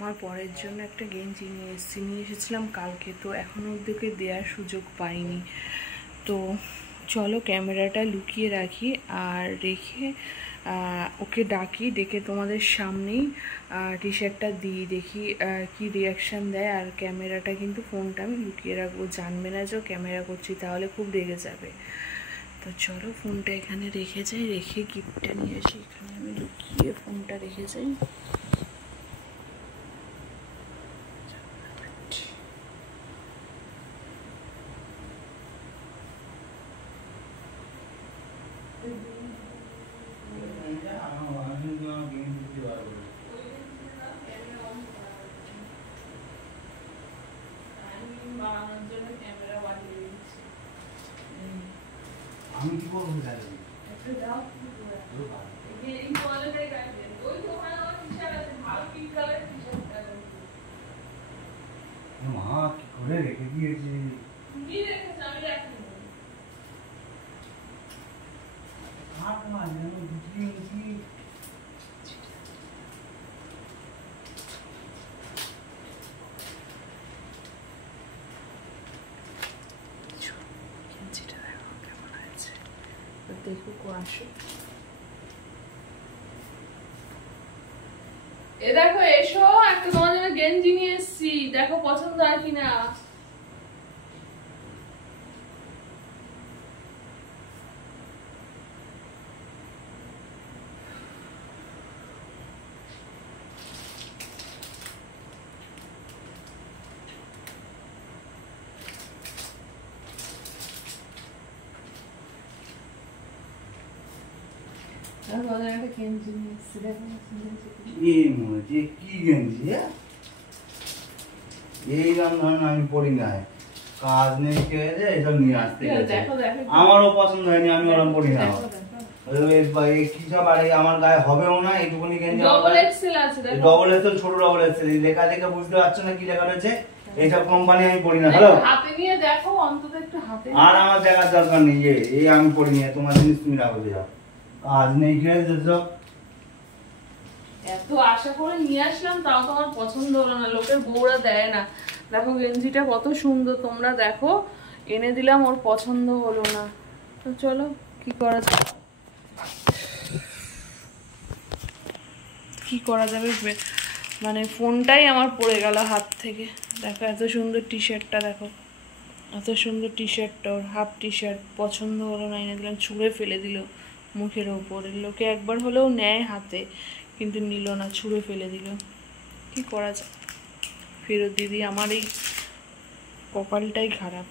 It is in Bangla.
আমার পরের জন্য একটা গেঞ্জি নিয়ে এসেছিলাম কালকে, তো এখনও অবধি ওকে দেওয়ার সুযোগ পাইনি। তো চলো ক্যামেরাটা লুকিয়ে রাখি আর রেখে ওকে ডাকি, ডেকে তোমাদের সামনেই টি শার্টটা দিই, দেখি কি রিয়াকশান দেয়। আর ক্যামেরাটা কিন্তু ফোনটা আমি লুকিয়ে রাখবো, জানবে না যে ক্যামেরা করছি, তাহলে খুব রেগে যাবে। তো চলো ফোনটা এখানে রেখে যাই, রেখে গিফটটা নিয়ে আসি। এখানে আমি লুকিয়ে ফোনটা রেখে যাই। আমি কি বলবো মা কি করে রেখে দিয়েছি। এ দেখো এসো, একটা তোমার জন্য গেঞ্জি নিয়ে এসেছি, দেখো পছন্দ হয় কিনা। আমি পড়ি না, কাজ নেই এসব নিয়ে আসতে আমারও পছন্দ হয়নি, আমি ওরকম পড়ি না। কি সব আর আমার গায়ে হবেও না, এইটুকুনি গেঞ্জি ডবল এক্সেল, ছোট ডবল এক্সেল, লেখা দেখে বুঝতে পারছো না কি লেখা রয়েছে। এইসব কোম্পানি আমি পড়ি না। হ্যালো, হাতে নিয়ে দেখো অন্তত একটু হাতে। আর আমার দেখার দরকার নেই, এই আমি পড়ি না, তোমার জিনিস তুমি রাখো যাও, কাজ নেই সব। এত আশা করে নিয়ে আসলাম, তাও তো আমার পছন্দ হলো না। লোকের বউরা দেয় না। দেখো গেঞ্জিটা কত সুন্দর, তোমরা দেখো, এনে দিলাম, ওর পছন্দ হলো না। তো চলো কি করা যাবে, মানে ফোনটাই আমার পড়ে গেল হাত থেকে। দেখো এত সুন্দর টি শার্টটা, দেখো এত সুন্দর টি শার্টটা, ওর হাফ টি শার্ট পছন্দ হলো না, এনে দিলাম, ছুঁড়ে ফেলে দিল মুখের ওপরে। লোকে একবার হলেও নেয় হাতে, কিন্তু নিল না, ছুঁড়ে ফেলে দিল। কি করা যায়, ফেরত দিদি, আমার এই কপালটাই খারাপ।